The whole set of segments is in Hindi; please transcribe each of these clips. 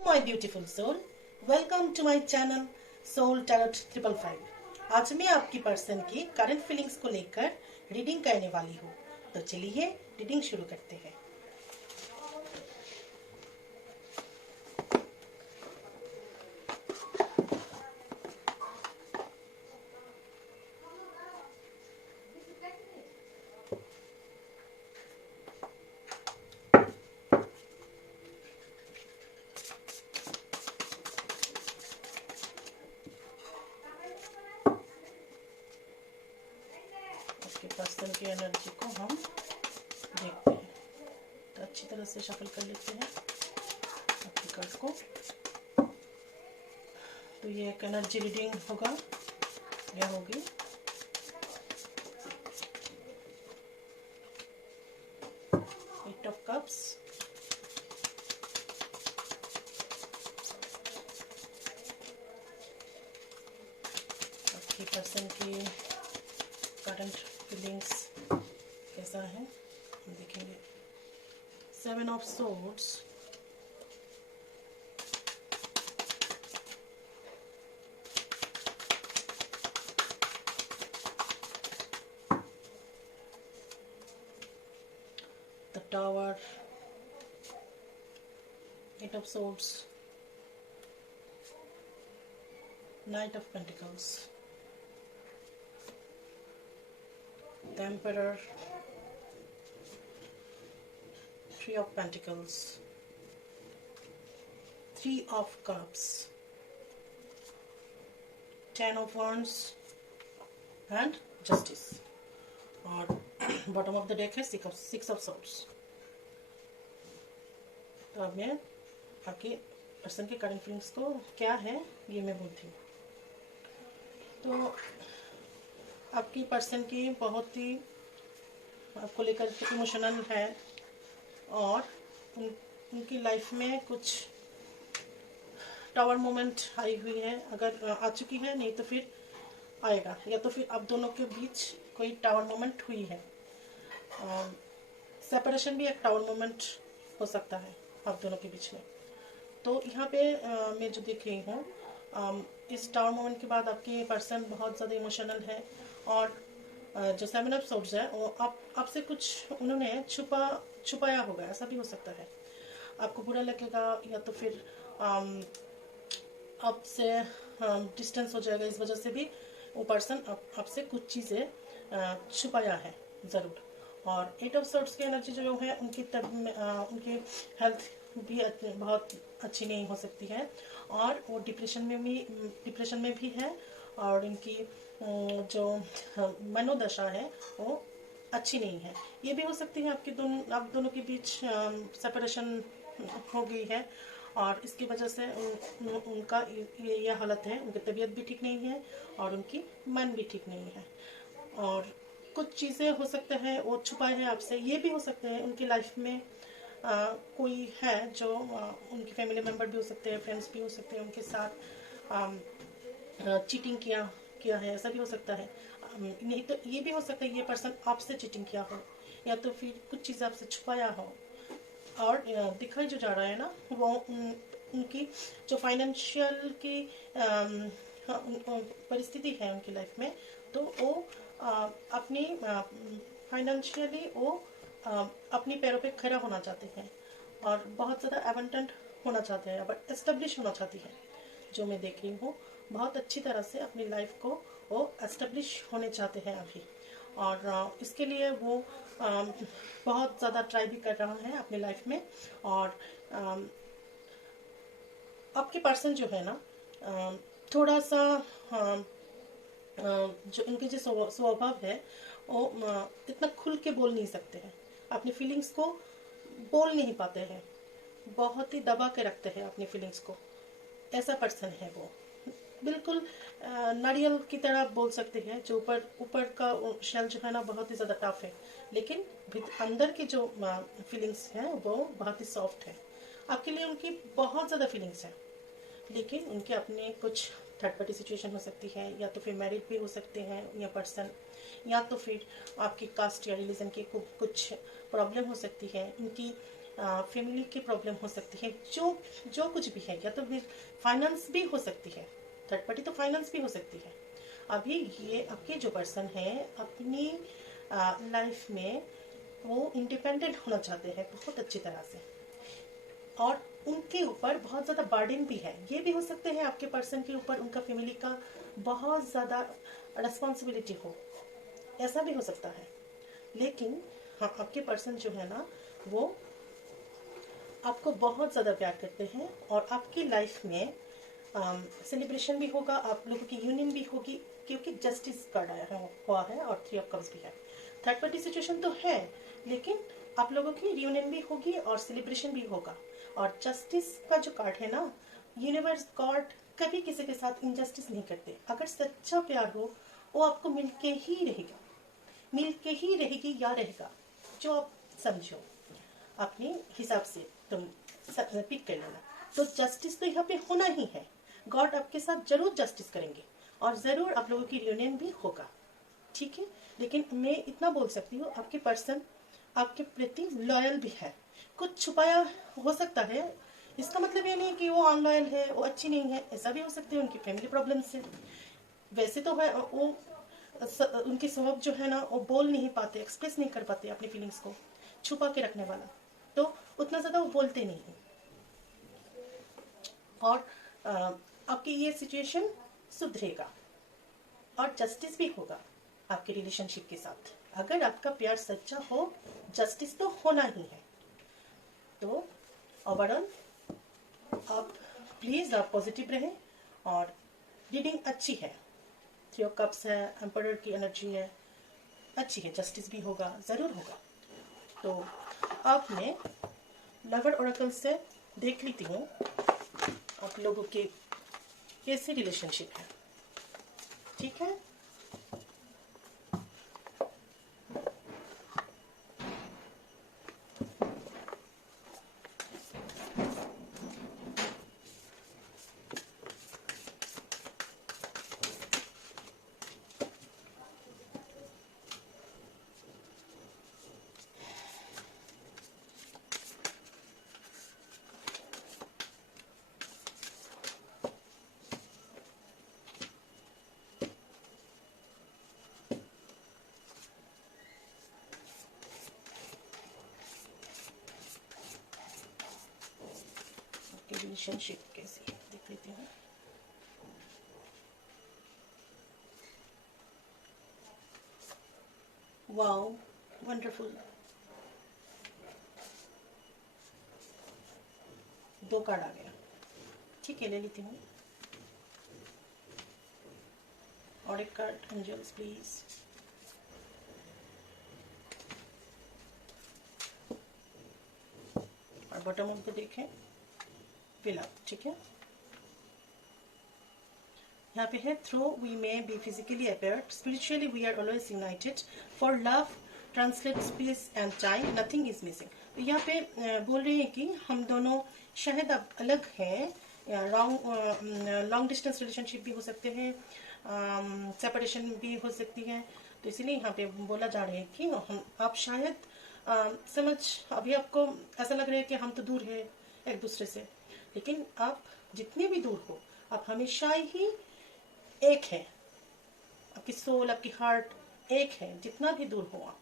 My beautiful soul, welcome to my channel soul tarot 555। आज मैं आपकी पर्सन की करंट फीलिंग्स को लेकर रीडिंग करने वाली हूँ। तो चलिए रीडिंग शुरू करते हैं। आपके पर्सन की एनर्जी को हम देखते हैं। तो अच्छी तरह से शफल कर लेते हैं आपकी कार्ड को। तो ये एक एनर्जी रीडिंग होगा या होगी। एट ऑफ कप्स, आपकी पर्सन की करंट फीलिंग्स कैसा है हम देखेंगे। 7 of swords, the tower, 8 of swords, Knight of Pentacles, the Emperor, 3 of Pentacles, 3 of Cups, 10 of Wands and Justice। और बॉटम ऑफ द डेक है 6 of Swords। तो अब मैं आपके पर्सन के करंट फीलिंग्स को क्या है ये मैं बोलती हूँ। तो आपकी पर्सन की बहुत ही आपको लेकर इमोशनल है और उनकी लाइफ में कुछ टावर मोमेंट आई हुई है। अगर आ चुकी है, नहीं तो फिर आएगा, या तो फिर आप दोनों के बीच कोई टावर मोमेंट हुई है। सेपरेशन भी एक टावर मोमेंट हो सकता है आप दोनों के बीच में। तो यहाँ पे मैं जो देख रही हूँ, इस टावर मोमेंट के बाद आपके पर्सन बहुत ज़्यादा इमोशनल है और जो 7 ऑफ सोर्ड्स है वो आपसे कुछ उन्होंने छुपाया होगा। ऐसा भी हो सकता है, आपको बुरा लगेगा या तो फिर आपसे डिस्टेंस हो जाएगा। इस वजह से भी वो पर्सन आपसे कुछ चीज़ें छुपाया है ज़रूर। और 8 ऑफ सोर्ड्स की एनर्जी जो है उनकी हेल्थ भी बहुत अच्छी नहीं हो सकती है और वो डिप्रेशन में भी है और इनकी जो मनोदशा है वो अच्छी नहीं है। ये भी हो सकती है आप दोनों के बीच सेपरेशन हो गई है और इसकी वजह से उनका ये हालत है। उनकी तबीयत भी ठीक नहीं है और उनकी मन भी ठीक नहीं है और कुछ चीज़ें हो सकते हैं वो छुपाए हैं आपसे। ये भी हो सकते हैं उनकी लाइफ में कोई है जो उनकी फैमिली मेम्बर भी हो सकते हैं, फ्रेंड्स भी हो सकते हैं, उनके साथ चीटिंग किया है। ऐसा भी हो सकता है। नहीं तो ये भी हो सकता है ये पर्सन आपसे चीटिंग किया हो या तो फिर कुछ चीज़ आपसे छुपाया हो। और दिखाई जो जा रहा है ना वो उनकी जो फाइनेंशियल की परिस्थिति है उनकी लाइफ में, तो वो अपनी फाइनेंशियली वो अपनी पैरों पे खड़ा होना चाहते हैं और बहुत ज़्यादा एबंडेंट होना चाहते हैं, बट एस्टेब्लिश होना चाहती है। जो मैं देख रही हूँ बहुत अच्छी तरह से अपनी लाइफ को वो एस्टेब्लिश होने चाहते हैं अभी और इसके लिए वो बहुत ज़्यादा ट्राई भी कर रहा है अपनी लाइफ में। और आपके पर्सन जो है ना थोड़ा सा जो इनके जो स्वभाव है वो इतना खुल के बोल नहीं सकते हैं, अपनी फीलिंग्स को बोल नहीं पाते हैं, बहुत ही दबा के रखते हैं अपनी फीलिंग्स को। ऐसा पर्सन है वो, बिल्कुल नारियल की तरह बोल सकते हैं। जो ऊपर का शेल जो है ना बहुत ही ज़्यादा टफ है, लेकिन अंदर की जो फीलिंग्स हैं वो बहुत ही सॉफ्ट है। आपके लिए उनकी बहुत ज़्यादा फीलिंग्स हैं, लेकिन उनके अपने कुछ थर्ड पार्टी सिचुएशन हो सकती है या तो फिर मैरिड भी हो सकते हैं या पर्सन, या तो फिर आपकी कास्ट या रिलीजन की कुछ प्रॉब्लम हो सकती है। इनकी फैमिली की प्रॉब्लम हो सकती है, जो जो कुछ भी है, या तो फिर फाइनेंस भी हो सकती है, थर्ड पार्टी तो फाइनेंस भी हो सकती है। अभी ये आपके जो पर्सन है अपनी लाइफ में वो इंडिपेंडेंट होना चाहते हैं बहुत अच्छी तरह से, और उनके ऊपर बहुत ज़्यादा बर्डन भी है। ये भी हो सकते हैं आपके पर्सन के ऊपर उनका फैमिली का बहुत ज़्यादा रिस्पॉन्सिबिलिटी हो, ऐसा भी हो सकता है। लेकिन हाँ, आपके पर्सन जो है ना वो आपको बहुत ज़्यादा प्यार करते हैं, और आपकी लाइफ में सेलिब्रेशन भी होगा, आप लोगों की यूनियन भी होगी, क्योंकि जस्टिस कार्ड आया है हुआ है और 3 ऑफ कप्स भी है। थर्ड पार्टी सिचुएशन तो है, लेकिन आप लोगों की यूनियन भी होगी और सेलिब्रेशन भी होगा। और जस्टिस का जो कार्ड है ना, यूनिवर्स गॉड कभी किसी के साथ इनजस्टिस नहीं करते। अगर सच्चा प्यार हो वो आपको मिलके ही रहेगा, मिलके ही रहेगी या रहेगा, जो आप समझो अपने हिसाब से तुम पिक कर लेना। तो जस्टिस तो यहाँ पे होना ही है, गॉड आपके साथ जरूर जस्टिस करेंगे और जरूर आप लोगों की यूनियन भी होगा, ठीक है। लेकिन मैं इतना बोल सकती हूँ आपके पर्सन आपके प्रति लॉयल भी है। कुछ छुपाया हो सकता है, इसका मतलब ये नहीं कि वो अनलॉयल है, वो अच्छी नहीं है, ऐसा भी हो सकता है उनकी फैमिली प्रॉब्लम से। वैसे तो है वो उनकी स्वभाव जो है ना वो बोल नहीं पाते, एक्सप्रेस नहीं कर पाते अपनी फीलिंग्स को, छुपा के रखने वाला, तो उतना ज़्यादा वो बोलते नहीं हैं। और आपकी ये सिचुएशन सुधरेगा और जस्टिस भी होगा आपके रिलेशनशिप के साथ। अगर आपका प्यार सच्चा हो, जस्टिस तो होना ही है। तो ओवरऑल आप प्लीज़ आप पॉजिटिव रहें, और रीडिंग अच्छी है, 3 ऑफ कप्स है, एम्परर की एनर्जी है, अच्छी है, जस्टिस भी होगा, ज़रूर होगा। तो अब मैं लवर ओरेकल से देख लेती हूँ आप लोगों के कैसे रिलेशनशिप है, ठीक है। रिलेशनशिप कैसी है देख लेती हूँ। वाओ, वंडरफुल, 2 कार्ड आ गया, ठीक है, ले लेती हूँ। और एक कार्ड एंजल्स प्लीज। और बॉटम ऑफ द डेक है फिलअप, ठीक है। यहाँ पे है through we may be physically appeared, spiritually we are always united, for love translate space and time, nothing is missing. तो यहाँ पे बोल रहे हैं कि हम दोनों शायद अब अलग हैं, लॉन्ग डिस्टेंस रिलेशनशिप भी हो सकते हैं, सेपरेशन भी हो सकती है। तो इसीलिए यहाँ पे बोला जा रहा है कि हम आप शायद समझ, अभी आपको ऐसा लग रहा है कि हम तो दूर है एक दूसरे से, लेकिन आप जितने भी दूर हो आप हमेशा ही एक है, आपकी सोल आपकी हार्ट एक है, जितना भी दूर हो आप,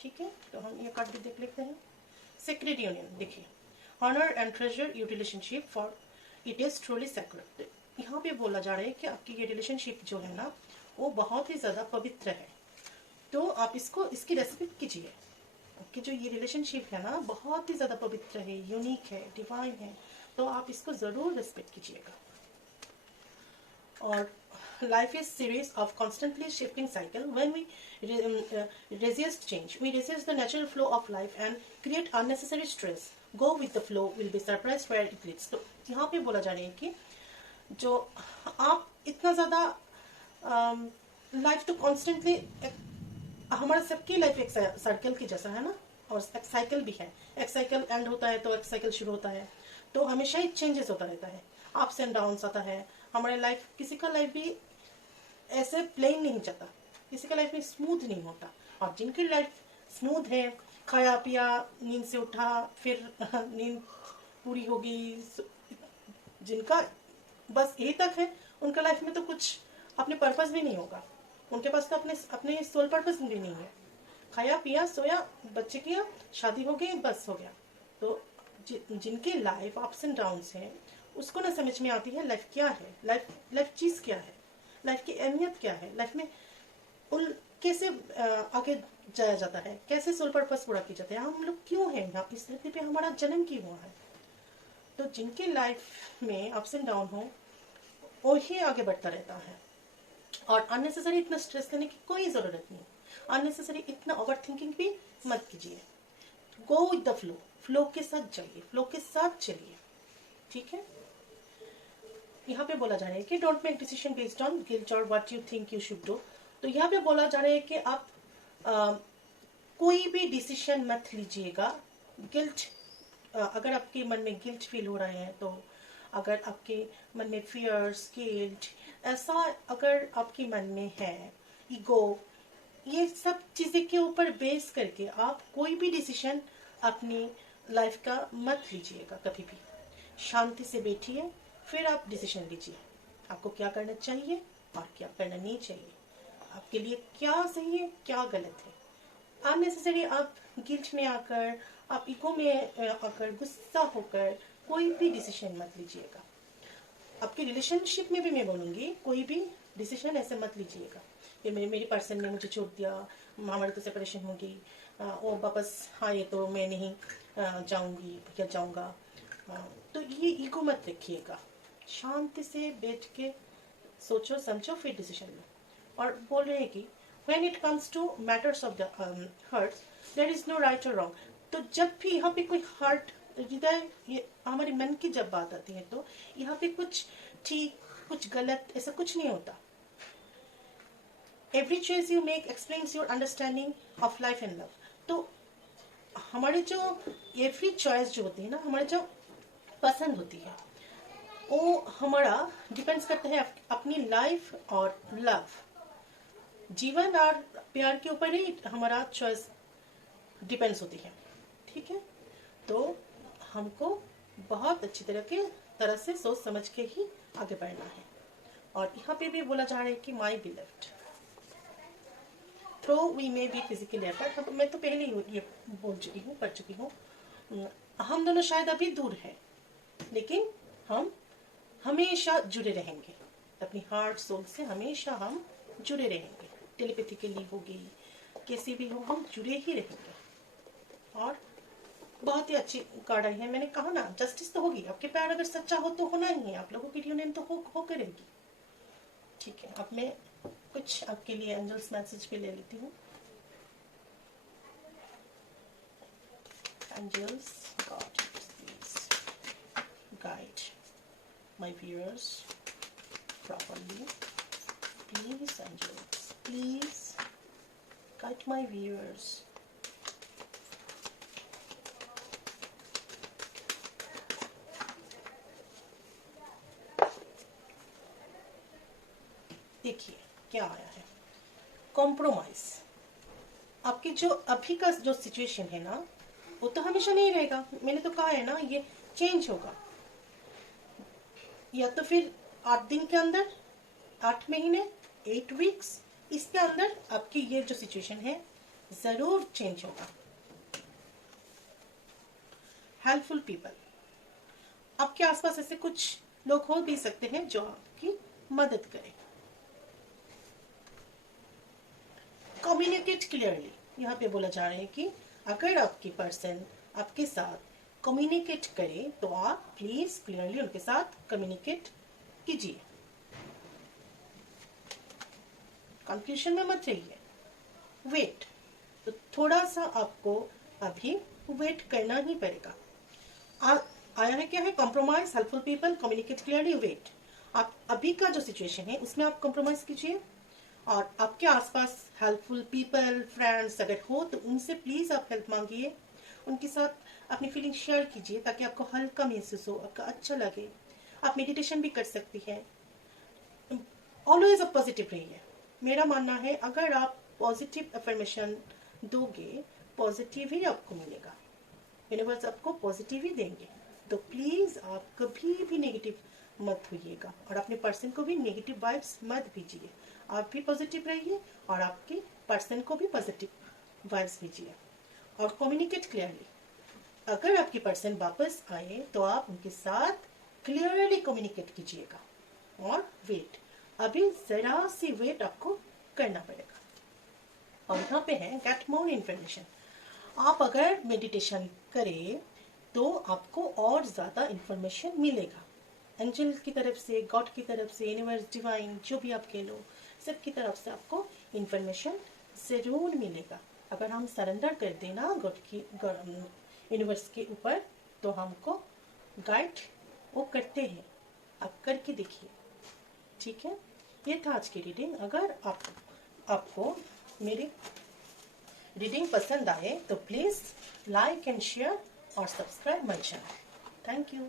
ठीक है। तो हम ये कार्ड भी देख लेते हैं। सेक्रेट यूनियन देखिए, honour and treasure your relationship for it is truly sacred. यहाँ पे बोला जा रहा है कि आपकी ये रिलेशनशिप जो है ना वो बहुत ही ज्यादा पवित्र है, तो आप इसकी रेस्पेक्ट कीजिए। आपकी जो ये रिलेशनशिप है ना बहुत ही ज्यादा पवित्र है, यूनिक है, डिवाइन है, तो आप इसको जरूर रेस्पेक्ट कीजिएगा। और life is series of constantly shifting cycle. When we resist change, we resist the natural flow of life and create unnecessary stress. Go with the flow, will be surprised where it leads. तो यहाँ पे बोला जा रहा है कि जो आप इतना ज़्यादा लाइफ तो कॉन्स्टेंटली, हमारा सबकी लाइफ एक सर्कल की जैसा है ना, और एक साइकिल भी है, एक साइकिल एंड होता है तो एक साइकिल शुरू होता है, तो हमेशा ही चेंजेस होता रहता है, अप्स एंड डाउन्स आता है। हमारे लाइफ, किसी का लाइफ भी ऐसे प्लेन नहीं जाता, किसी का लाइफ में स्मूथ नहीं होता, और जिनकी लाइफ स्मूथ है खाया पिया, नींद से उठा, फिर नींद पूरी होगी, जिनका बस यही तक है, उनका लाइफ में तो कुछ अपने पर्पस भी नहीं होगा, उनके पास तो अपने अपने सोल पर्पस भी नहीं है। खाया पिया सोया, बच्चे किया, शादी हो गई, बस हो गया। तो जिनकी लाइफ अप्स एंड डाउन्स हैं, उसको ना समझ में आती है लाइफ क्या है, लाइफ लाइफ चीज क्या है, लाइफ की अहमियत क्या है, लाइफ में उन कैसे आगे जाया जाता है, कैसे सोल पर्पस पूरा किया जाता है, हम लोग क्यों हैं यहाँ, इस धरती पे हमारा जन्म क्यों हुआ है। तो जिनके लाइफ में अप्स एंड डाउन हो, वही आगे बढ़ता रहता है। और अननेसेसरी इतना स्ट्रेस लेने की कोई जरूरत नहीं, अननेसेसरी इतना ओवर थिंकिंग भी मत कीजिए। Go with the flow, flow के साथ जाइए, फ्लो के साथ चलिए, ठीक है। यहाँ पे बोला जा रहा है कि don't make decision based on guilt और what you think you should do. तो यहाँ पे बोला जा रहा है कि आप कोई भी डिसीजन मत लीजिएगा गिल्ट, अगर आपके मन में गिल्ट फील हो रहे हैं, तो अगर आपके मन में फियर्स, गिल्ट, ऐसा अगर आपके मन में है, ईगो, ये सब चीजें के ऊपर बेस करके आप कोई भी डिसीजन अपनी लाइफ का मत लीजिएगा कभी भी। शांति से बैठिए, फिर आप डिसीजन लीजिए, आपको क्या करना चाहिए और क्या करना नहीं चाहिए, आपके लिए क्या सही है क्या गलत है। अननेसेसरी आप गिल्ट में आकर, आप ईगो में आकर, गुस्सा होकर कोई भी डिसीजन मत लीजिएगा। आपके रिलेशनशिप में भी मैं बोलूंगी, कोई भी डिसीजन ऐसे मत लीजिएगा कि मेरी पर्सन ने मुझे छोड़ दिया, हमारी तो सेपरेशन होगी, वो वापस आए तो मैं नहीं जाऊंगी या जाऊंगा। तो ये ईगो मत रखिएगा, शांति से बैठ के सोचो समझो फिर डिसीजन लो। और बोल रहे हैं कि when it comes to matters of the heart there is no right or wrong। तो जब भी यहाँ पे कोई हार्ट, हृदय, ये हमारे मन की जब बात आती है, तो यहाँ पे कुछ ठीक कुछ गलत ऐसा कुछ नहीं होता। Every choice you make explains your understanding of life and love. तो हमारे जो एवरी चॉइस जो होती है ना, हमारे जो पसंद होती है, वो हमारा डिपेंड्स करता है अपनी लाइफ और लव, जीवन और प्यार के ऊपर ही हमारा चॉइस डिपेंड्स होती है, ठीक है। तो हमको बहुत अच्छी तरह से सोच समझ के ही आगे बढ़ना है। और यहाँ पे भी बोला जा रहा है कि my beloved, though we may be physically apart. मैं तो पहले ही ये बोल चुकी हूँ, पढ़ चुकी हूँ, हम दोनों शायद अभी दूर हैं, लेकिन हम हमेशा जुड़े रहेंगे, अपनी हार्ट सोल से हमेशा हम जुड़े रहेंगे, टेलीपैथिकली होगी कैसे भी हो, हम जुड़े ही रहेंगे। और बहुत ही अच्छी कार्ड आई है, मैंने कहा ना जस्टिस तो होगी, आपके प्यार अगर सच्चा हो तो होना ही है, आप लोगों की यूनियन तो हो करेगी, ठीक है। अब मैं कुछ आपके लिए एंजल्स मैसेज भी ले लेती हूँ। Angels god please guide my viewers properly, please angels, please guide my viewers। देखिए क्या आया है, कॉम्प्रोमाइज। आपकी जो अभी का जो सिचुएशन है ना, वो तो हमेशा नहीं रहेगा, मैंने तो कहा है ना, ये चेंज होगा, या तो फिर 8 दिन के अंदर, 8 महीने, 8 वीक्स, इसके अंदर आपकी ये जो सिचुएशन है जरूर चेंज होगा। हेल्पफुल पीपल, आपके आसपास ऐसे कुछ लोग हो भी सकते हैं जो आपकी मदद करें। कम्युनिकेट क्लियरली, यहाँ पे बोला जा रहा है कि अगर आपकी पर्सन आपके साथ कम्युनिकेट करे तो आप प्लीज क्लियरली उनके साथ कम्युनिकेट कीजिए, कंफ्यूजन में मत रहिए। वेट, तो थोड़ा सा आपको अभी वेट करना ही पड़ेगा। आया है क्या है, compromise, helpful people, communicate clearly, wait. आप अभी का जो सिचुएशन है उसमें आप कॉम्प्रोमाइज कीजिए, और आपके आसपास हेल्पफुल पीपल, फ्रेंड्स अगर हो तो उनसे प्लीज आप हेल्प मांगिए, उनके साथ अपनी फीलिंग शेयर कीजिए ताकि आपको हल्का महसूस हो, आपका अच्छा लगे। आप मेडिटेशन भी कर सकती हैं। ऑलवेज पॉजिटिव रहिए, मेरा मानना है अगर आप पॉजिटिव अफर्मेशन दोगे पॉजिटिव ही आपको मिलेगा, यूनिवर्स आपको पॉजिटिव ही देंगे। तो प्लीज आप कभी भी नेगेटिव मत होइएगा और अपने पर्सन को भी नेगेटिव वाइब्स मत भेजिए। आप भी पॉजिटिव रहिए और आपके पर्सन को भी पॉजिटिव वाइब्स भेजिए और कम्युनिकेट क्लियरली। अगर आपके पर्सन वापस आए तो आप उनके साथ क्लियरली कम्युनिकेट कीजिएगा और वेट, अभी जरा सी वेट आपको करना पड़ेगा। और यहाँ पे है गेट मोर इन्फॉर्मेशन। आप अगर मेडिटेशन करें तो आपको और ज़्यादा इन्फॉर्मेशन मिलेगा, एंजल की तरफ से, गॉड की तरफ से, यूनिवर्स, डिवाइन, जो भी आप कह लो, सबकी तरफ से आपको इन्फॉर्मेशन ज़रूर मिलेगा। अगर हम सरेंडर कर देना गॉड की, यूनिवर्स के ऊपर, तो हमको गाइड वो करते हैं। आप करके देखिए, ठीक है। ये था आज की रीडिंग। अगर आपको मेरी रीडिंग पसंद आए तो प्लीज़ लाइक एंड शेयर और subscribe my channel. Thank you.